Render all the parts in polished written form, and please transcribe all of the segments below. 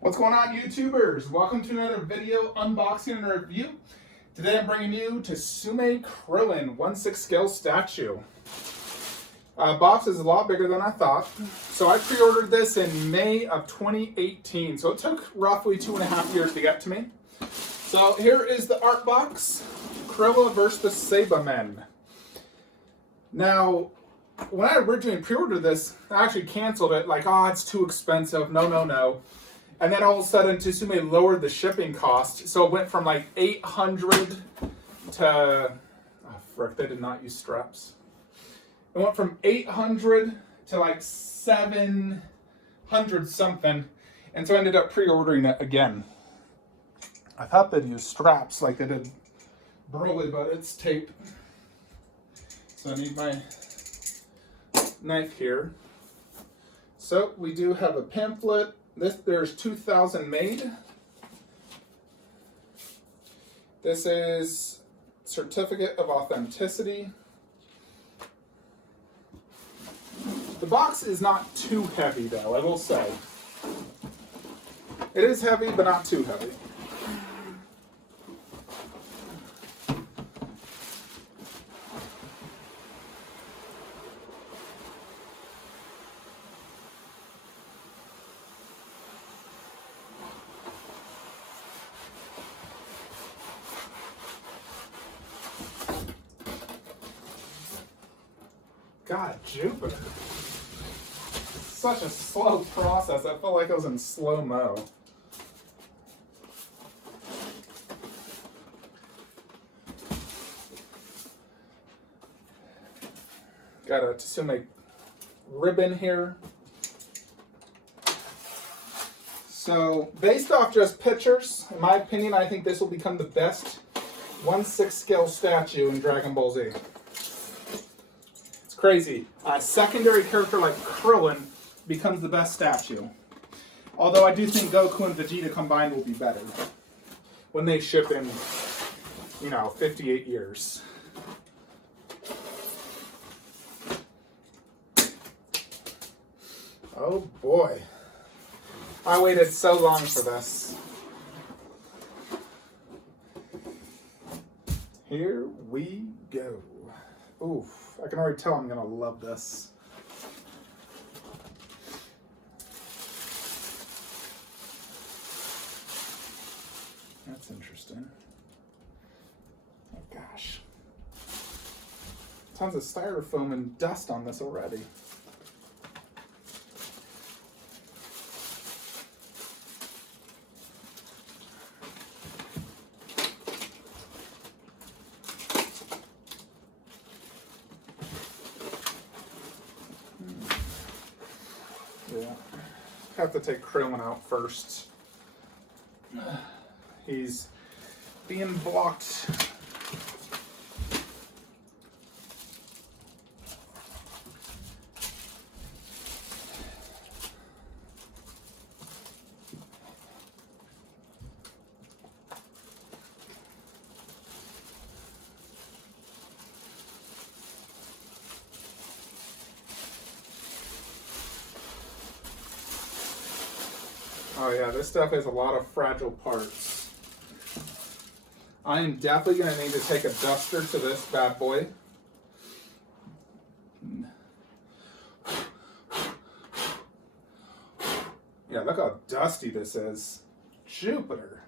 What's going on, YouTubers? Welcome to another video unboxing and review. Today I'm bringing you to Tsume Krillin 1/6 scale statue. Box is a lot bigger than I thought. So I pre-ordered this in May of 2018. So it took roughly 2.5 years to get to me. So here is the art box. Krillin versus the Saibamen. Now, when I originally pre-ordered this, I actually canceled it like, oh, it's too expensive. No. And then all of a sudden, Tsume lowered the shipping cost. So it went from like 800 to, oh frick, they did not use straps. It went from 800 to like 700 something. And so I ended up pre-ordering it again. I thought they'd use straps like they did Broly, but it's tape. So I need my knife here. So we do have a pamphlet. There's 2,000 made. This is certificate of authenticity. The box is not too heavy though, I will say. It is heavy, but not too heavy. God, Jupiter. Such a slow process. I felt like I was in slow-mo. Got a Tsume ribbon here. So, based off just pictures, in my opinion, I think this will become the best 1/6 scale statue in Dragon Ball Z. Crazy. A secondary character like Krillin becomes the best statue. Although I do think Goku and Vegeta combined will be better when they ship in, 58 years. Oh boy. I waited so long for this. Here we go. Oof. I can already tell I'm going to love this. That's interesting. Oh gosh. Tons of styrofoam and dust on this already. Yeah, have to take Krillin out first. He's being blocked. Oh yeah, this stuff has a lot of fragile parts. I am definitely going to need to take a duster to this bad boy. Yeah, look how dusty this is. Jupiter.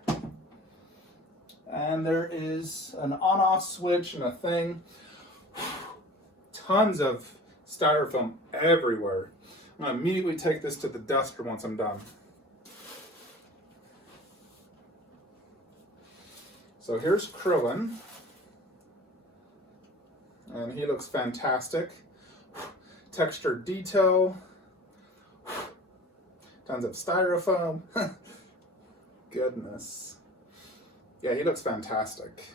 And there is an on-off switch and a thing. Tons of styrofoam everywhere. I'm going to immediately take this to the duster once I'm done. So here's Krillin, and he looks fantastic. Texture detail, tons of styrofoam. Goodness. Yeah, he looks fantastic.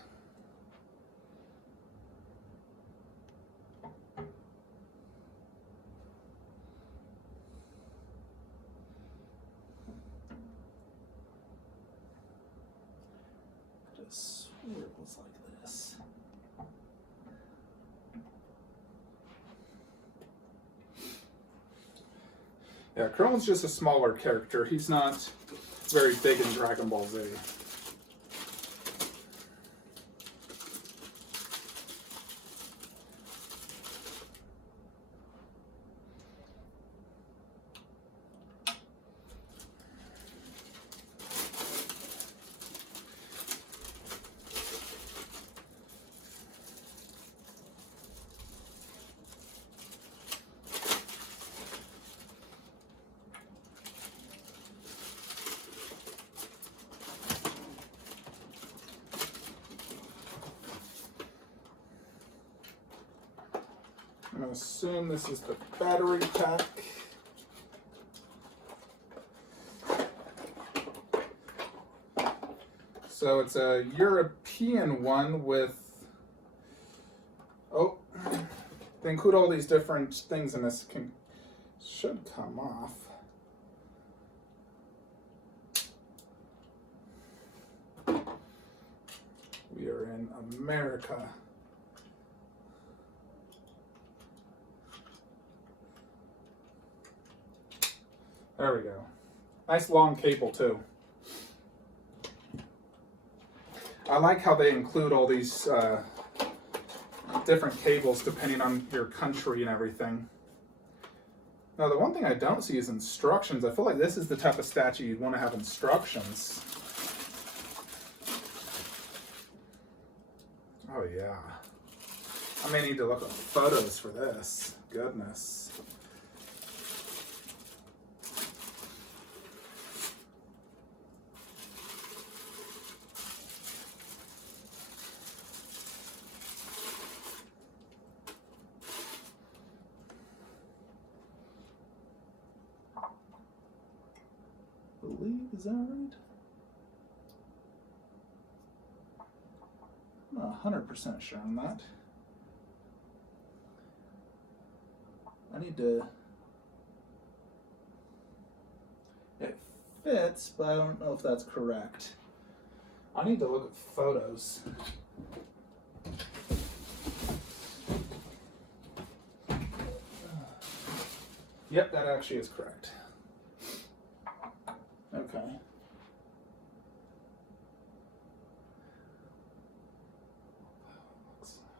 Swirls like this. Yeah, Krillin's just a smaller character. He's not very big in Dragon Ball Z. I'm going to assume this is the battery pack. So it's a European one with, oh, they include all these different things in this. Should come off. We are in America. There we go. Nice long cable too. I like how they include all these different cables depending on your country and everything. Now the one thing I don't see is instructions. I feel like this is the type of statue you'd want to have instructions. Oh yeah. I may need to look up photos for this. Goodness. Is that right? I'm not 100% sure on that. I need to... It fits, but I don't know if that's correct. I need to look at photos. Yep, that actually is correct. Okay. Looks like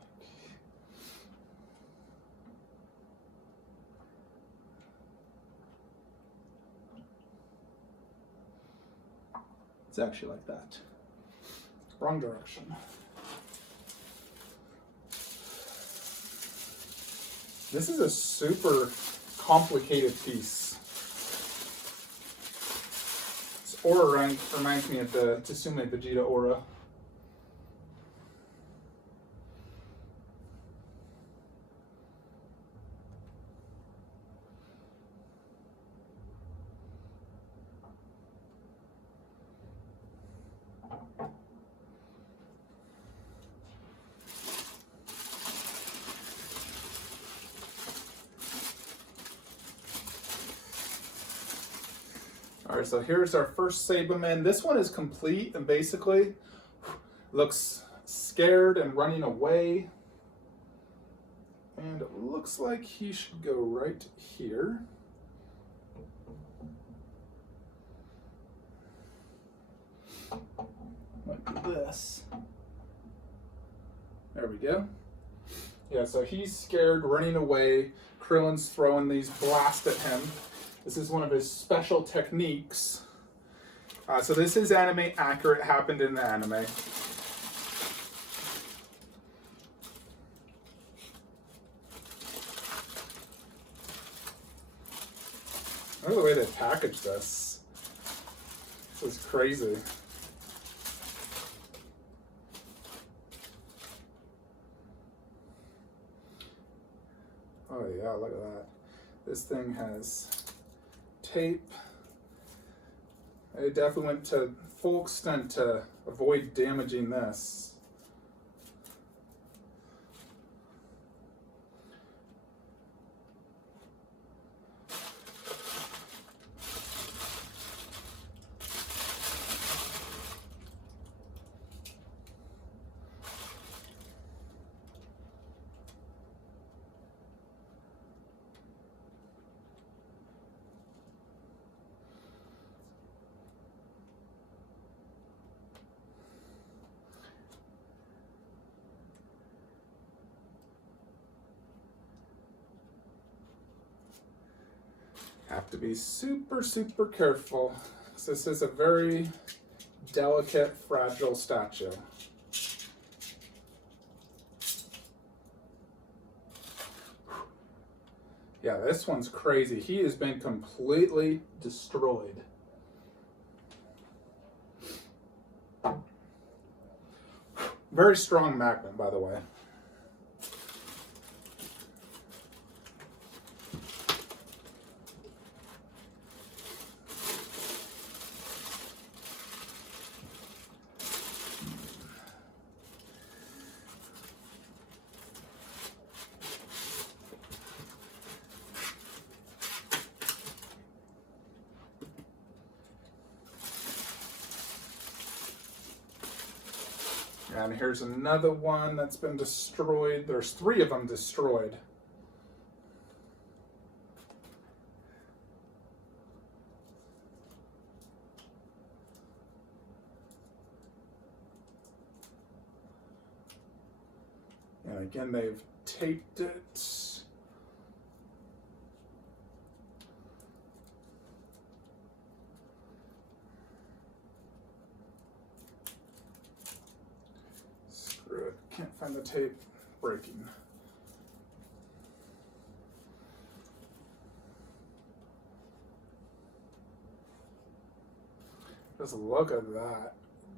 it's actually like that. Wrong direction. This is a super complicated piece. Aura reminds me of the Tsume Vegeta aura. All right, so here's our first Saberman. This one is complete and basically looks scared and running away. And it looks like he should go right here. Might be this. There we go. Yeah, so he's scared, running away. Krillin's throwing these blasts at him. This is one of his special techniques. So this is anime accurate, happened in the anime. Look at the way they package this. This is crazy. Oh yeah, look at that. This thing has tape. I definitely went to full extent to avoid damaging this. Have to be super, super careful, because this is a very delicate, fragile statue. Yeah, this one's crazy. He has been completely destroyed. Very strong magnet, by the way. And here's another one that's been destroyed. There's 3 of them destroyed. And again, they've taped it. Can't find the tape. Breaking. Just look at that.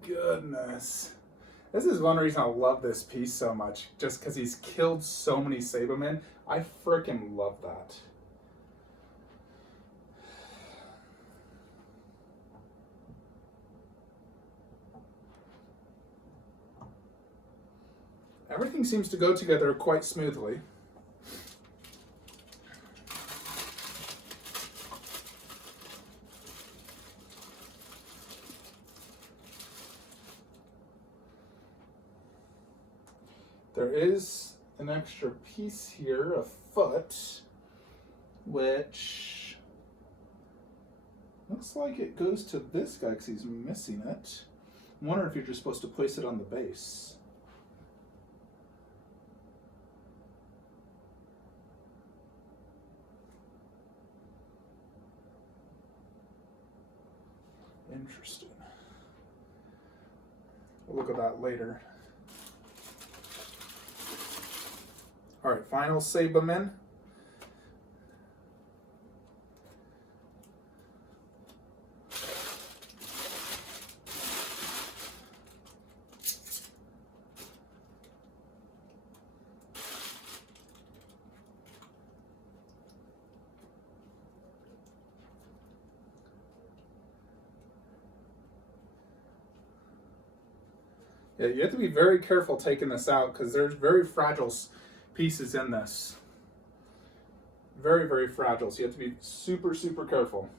Goodness. This is one reason I love this piece so much, just because he's killed so many Sabermen. I freaking love that. Everything seems to go together quite smoothly. There is an extra piece here, a foot, which looks like it goes to this guy because he's missing it. I wonder if you're just supposed to place it on the base. Interesting. We'll look at that later. All right, final Saberman. Yeah, you have to be very careful taking this out because there's very fragile pieces in this. Very, very fragile, so you have to be super, super careful.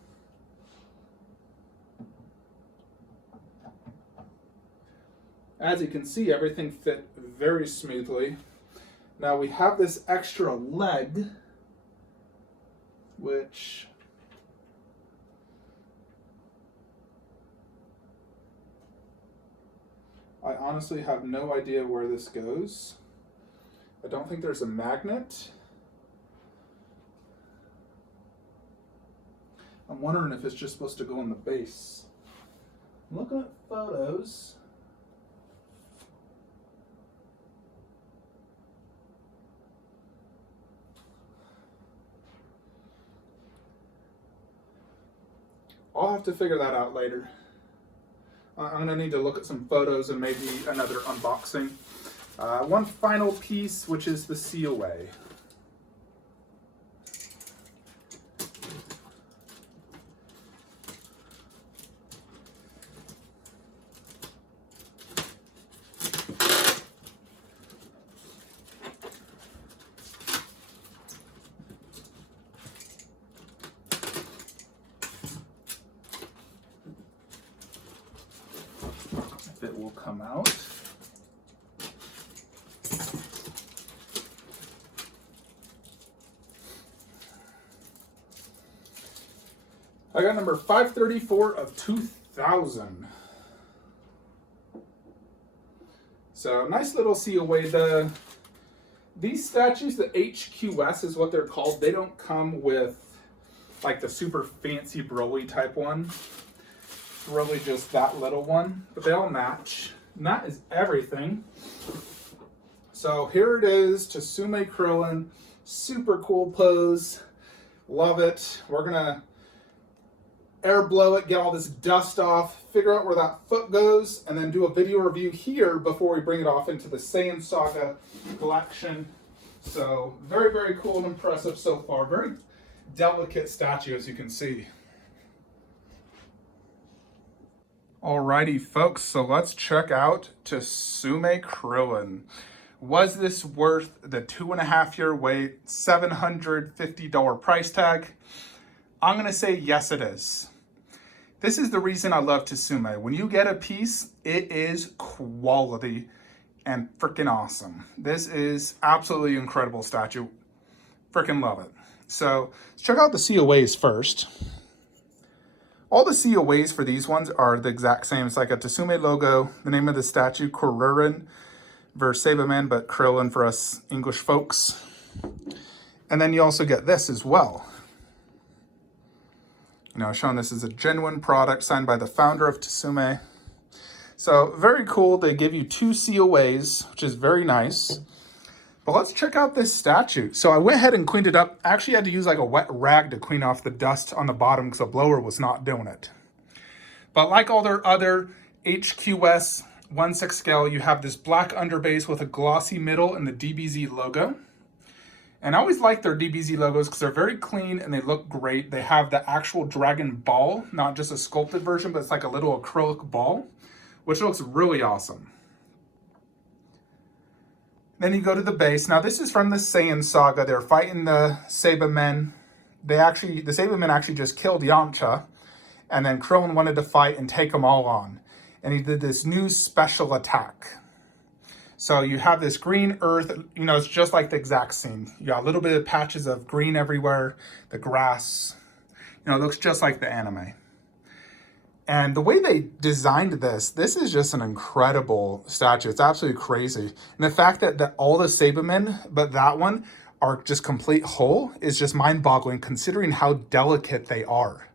As you can see, everything fit very smoothly. Now we have this extra leg, which I honestly have no idea where this goes. I don't think there's a magnet. I'm wondering if it's just supposed to go on the base. I'm looking at photos. I'll have to figure that out later. I'm going to need to look at some photos and maybe another unboxing. One final piece, which is the COA. If it will come out. I got number 534 of 2000. So nice little COA. These statues, the HQS is what they're called. They don't come with like the super fancy Broly type one. It's really just that little one, but they all match. And that is everything. So here it is, Tsume Krillin. Super cool pose. Love it. We're gonna air blow it, get all this dust off, figure out where that foot goes, and then do a video review here before we bring it off into the Saiyan Saga collection. So very, very cool and impressive so far. Very delicate statue, as you can see. Alrighty, folks, so let's check out Tsume Krillin. Was this worth the 2.5-year wait, $750 price tag? I'm gonna say yes, it is. This is the reason I love Tsume. When you get a piece, it is quality and freaking awesome. This is absolutely incredible statue. Freaking love it. So let's check out the COAs first. All the COAs for these ones are the exact same. It's like a Tsume logo, the name of the statue, Krillin, versus Saberman, but Krillin for us English folks. And then you also get this as well. You know, showing this is a genuine product signed by the founder of Tsume. So very cool. They give you 2 COAs, which is very nice. But let's check out this statue. So I went ahead and cleaned it up. I actually had to use like a wet rag to clean off the dust on the bottom because the blower was not doing it. But like all their other HQS 1/6 scale, you have this black underbase with a glossy middle and the DBZ logo. And I always like their DBZ logos because they're very clean and they look great. They have the actual dragon ball, not just a sculpted version, but it's like a little acrylic ball, which looks really awesome. Then you go to the base. Now this is from the Saiyan Saga. They're fighting the Sabermen. The Sabermen actually just killed Yamcha, and then Krillin wanted to fight and take them all on. And he did this new special attack. So you have this green earth, you know, it's just like the exact scene. You got a little bit of patches of green everywhere, the grass, you know, it looks just like the anime. And the way they designed this is just an incredible statue. It's absolutely crazy. And the fact that all the Sabermen, but that one, are just complete whole is just mind-boggling considering how delicate they are.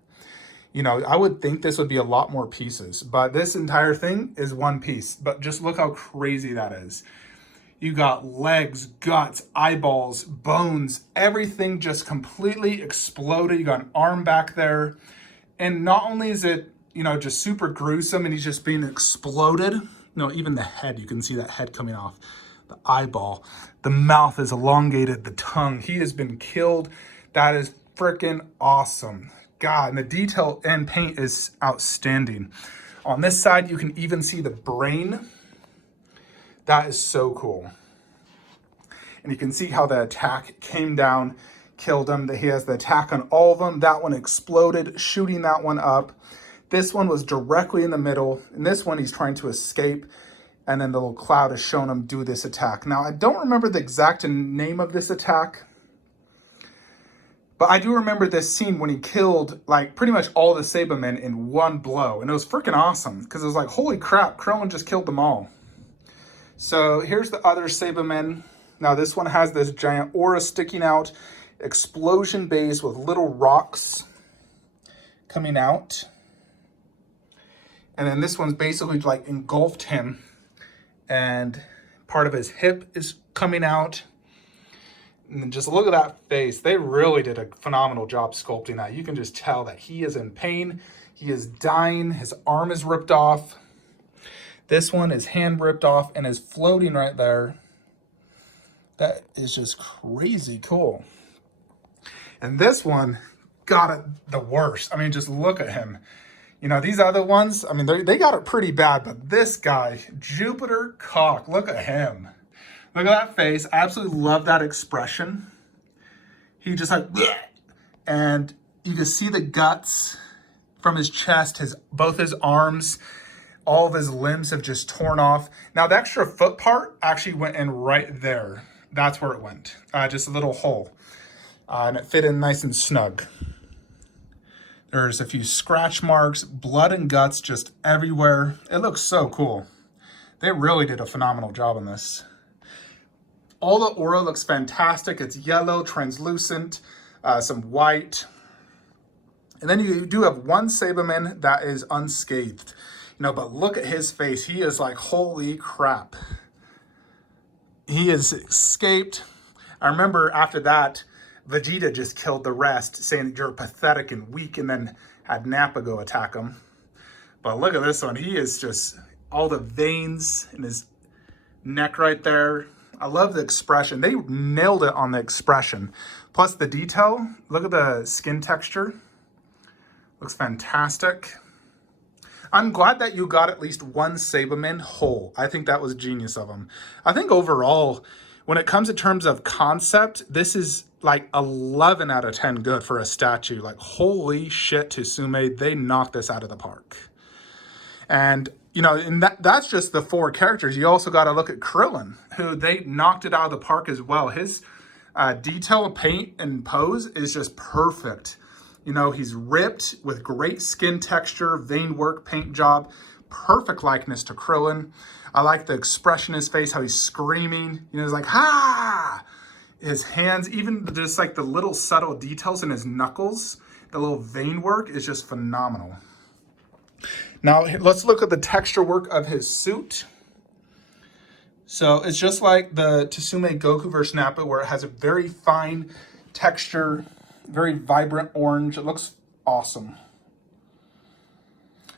You know, I would think this would be a lot more pieces, but this entire thing is one piece. But just look how crazy that is. You got legs, guts, eyeballs, bones, everything just completely exploded. You got an arm back there. And not only is it, you know, just super gruesome and he's just being exploded. You know, even the head, you can see that head coming off. The eyeball, the mouth is elongated, the tongue. He has been killed. That is freaking awesome. God, and the detail and paint is outstanding. On this side, you can even see the brain. That is so cool. And you can see how the attack came down, killed him. He has the attack on all of them. That one exploded, shooting that one up. This one was directly in the middle. And this one, he's trying to escape. And then the little cloud is showing him do this attack. Now, I don't remember the exact name of this attack. But I do remember this scene when he killed like pretty much all the Sabermen in one blow. And it was freaking awesome because it was like, holy crap, Krillin just killed them all. So here's the other Sabermen. Now this one has this giant aura sticking out, explosion base with little rocks coming out. And then this one's basically like engulfed him and part of his hip is coming out. And then just look at that face. They really did a phenomenal job sculpting that. You can just tell that he is in pain. He is dying. His arm is ripped off. This one, his hand ripped off and is floating right there. That is just crazy cool. And this one got it the worst. I mean, just look at him. You know, these other ones, I mean, they got it pretty bad, but this guy, Jupiter Cock, look at him. Look at that face. I absolutely love that expression. He just like, bleh. And you can see the guts from his chest, both his arms, all of his limbs have just torn off. Now the extra foot part actually went in right there. That's where it went, just a little hole. And it fit in nice and snug. There's a few scratch marks, blood and guts just everywhere. It looks so cool. They really did a phenomenal job on this. All the aura looks fantastic. It's yellow, translucent, some white. And then you do have one Saibaman that is unscathed. But look at his face. He is like, holy crap. He has escaped. I remember after that, Vegeta just killed the rest, saying you're pathetic and weak, and then had Nappa go attack him. But look at this one. He is just all the veins in his neck right there. I love the expression. They nailed it on the expression. Plus the detail. Look at the skin texture. Looks fantastic. I'm glad that you got at least one Saibaman whole. I think that was genius of them. I think overall, when it comes to terms of concept, this is like 11 out of 10 good for a statue. Like, holy shit, Tsume, they knocked this out of the park. And, and that's just the 4 characters. You also got to look at Krillin, who they knocked it out of the park as well. His detail, paint, and pose is just perfect. He's ripped with great skin texture, vein work, paint job, perfect likeness to Krillin. I like the expression in his face, how he's screaming. He's like, ha! His hands, even just like the little subtle details in his knuckles, the little vein work is just phenomenal. Now, let's look at the texture work of his suit. So it's just like the Tsume Goku vs. Nappa, where it has a very fine texture, very vibrant orange. It looks awesome.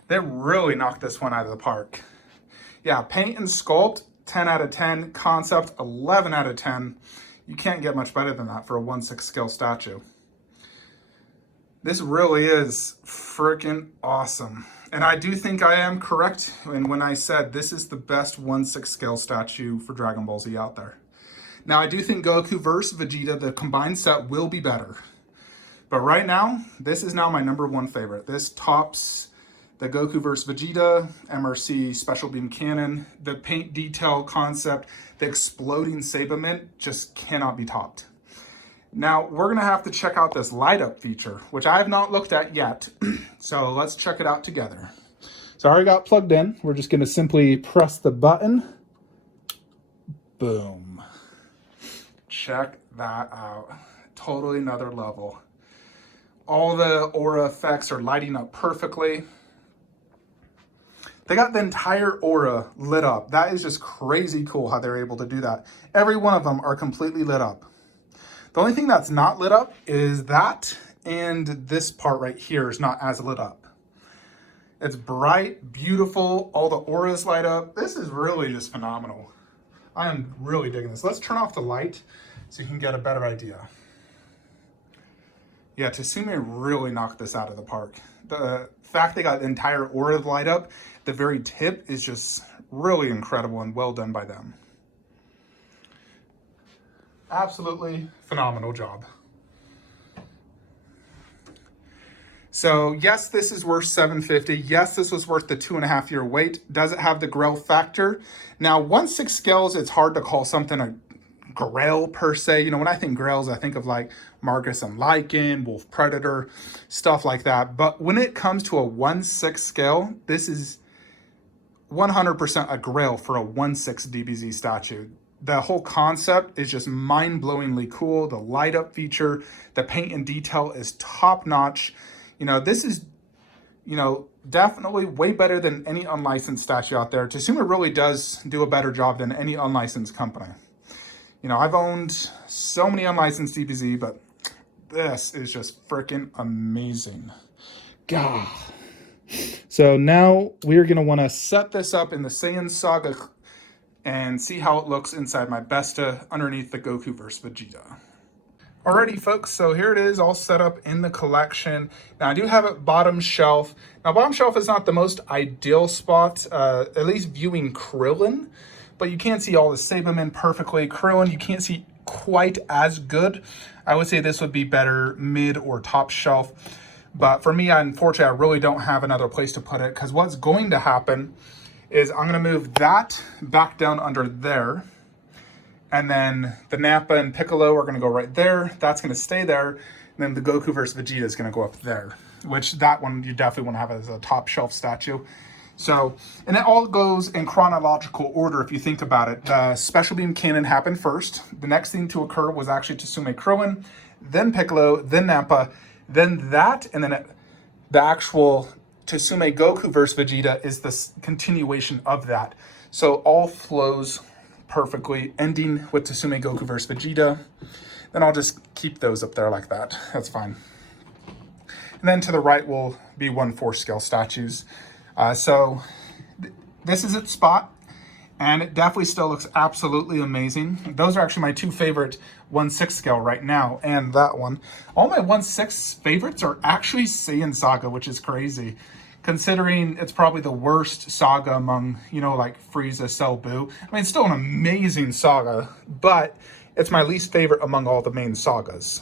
They really knocked this one out of the park. Yeah, paint and sculpt, 10 out of 10. Concept, 11 out of 10. You can't get much better than that for a 1/6 scale statue. This really is freaking awesome. And I do think I am correct when I said this is the best 1/6 scale statue for Dragon Ball Z out there. Now, I do think Goku vs. Vegeta, the combined set, will be better. But right now, this is now my #1 favorite. This tops the Goku vs. Vegeta, MRC Special Beam Cannon. The paint detail concept, the exploding Saibaman just cannot be topped. Now, we're going to have to check out this light up feature, which I have not looked at yet. So let's check it out together. So I already got plugged in. We're just going to simply press the button. Boom. Check that out. Totally another level. All the aura effects are lighting up perfectly. They got the entire aura lit up. That is just crazy cool how they're able to do that. Every one of them are completely lit up. The only thing that's not lit up is that, and this part right here is not as lit up. It's bright, beautiful, all the auras light up. This is really just phenomenal. I am really digging this. Let's turn off the light so you can get a better idea. Yeah, Tsume really knocked this out of the park. The fact they got the entire aura light up, the very tip, is just really incredible and well done by them. Absolutely phenomenal job. So yes, this is worth $750. Yes, this was worth the 2.5 year wait. Does it have the grail factor? Now, 1/6 scales, it's hard to call something a grail per se. When I think grails, I think of like Marcus and Lycan, Wolf Predator, stuff like that. But when it comes to a 1/6 scale, this is 100% a grail for a 1/6 DBZ statue. The whole concept is just mind-blowingly cool. The light up feature, the paint and detail is top notch. This is, definitely way better than any unlicensed statue out there. Tsume really does do a better job than any unlicensed company. I've owned so many unlicensed DBZ, but this is just freaking amazing. God. So now we're going to want to set this up in the Saiyan Saga and see how it looks inside my Besta underneath the Goku vs. Vegeta. Alrighty, folks, so here it is all set up in the collection. Now, I do have it bottom shelf. Now, bottom shelf is not the most ideal spot, at least viewing Krillin, but you can't see all the Saibamen perfectly. Krillin, you can't see quite as good. I would say this would be better mid or top shelf. But for me, unfortunately, I really don't have another place to put it, because what's going to happen is I'm going to move that back down under there. And then the Nappa and Piccolo are going to go right there. That's going to stay there. And then the Goku vs. Vegeta is going to go up there, which that one you definitely want to have as a top shelf statue. So, and it all goes in chronological order if you think about it. The Special Beam Cannon happened first. The next thing to occur was actually Tsume Krillin, then Piccolo, then Nappa, then that, and then the actual Tsume Goku versus Vegeta is this continuation of that. So all flows perfectly, ending with Tsume Goku versus Vegeta. Then I'll just keep those up there like that. That's fine. And then to the right will be 1/4 scale statues. This is its spot, and it definitely still looks absolutely amazing. Those are actually my two favorite 1/6 scale right now, and that one. All my 1/6 favorites are actually Saiyan Saga, which is crazy, considering it's probably the worst saga among, you know, like Frieza, Cell, Buu. I mean, it's still an amazing saga, but it's my least favorite among all the main sagas.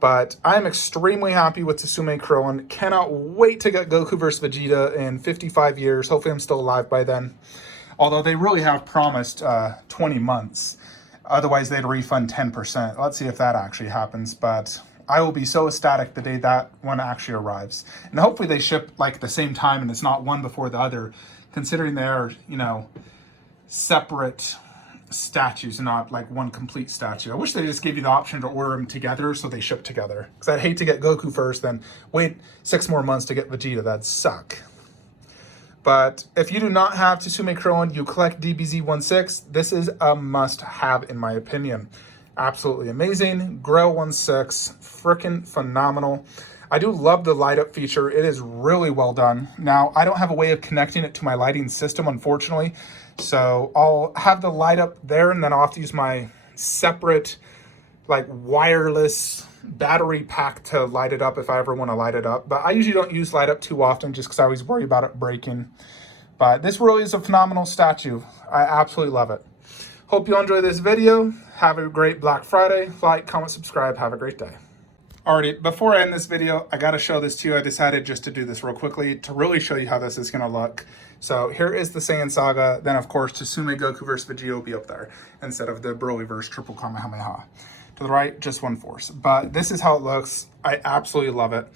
But I'm extremely happy with Tsume Krillin. Cannot wait to get Goku vs. Vegeta in 55 years. Hopefully I'm still alive by then. Although they really have promised 20 months. Otherwise they'd refund 10%. Let's see if that actually happens. But I will be so ecstatic the day that one actually arrives. And hopefully they ship like the same time and it's not one before the other. Considering they're, you know, separate statues, not like one complete statue. I wish they just gave you the option to order them together so they ship together. Because I'd hate to get Goku first, then wait 6 more months to get Vegeta. That'd suck. But if you do not have Tsume Krillin, you collect DBZ 1/6. This is a must-have in my opinion. Absolutely amazing. Grail 1/6, freaking phenomenal. I do love the light up feature. It is really well done. Now, I don't have a way of connecting it to my lighting system, unfortunately. So I'll have the light up there, and then I'll have to use my separate like wireless battery pack to light it up if I ever want to light it up. But I usually don't use light up too often just because I always worry about it breaking. But this really is a phenomenal statue. I absolutely love it. Hope you enjoy this video. Have a great Black Friday. Like, comment, subscribe. Have a great day. Alrighty, before I end this video, I gotta show this to you. I decided just to do this real quickly to really show you how this is gonna look. So here is the Saiyan Saga. Then of course, Tsume Goku vs. Vegeta will be up there instead of the Brolyverse triple Kamehameha. To the right, just 1/4. But this is how it looks. I absolutely love it.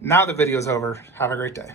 Now the video's over. Have a great day.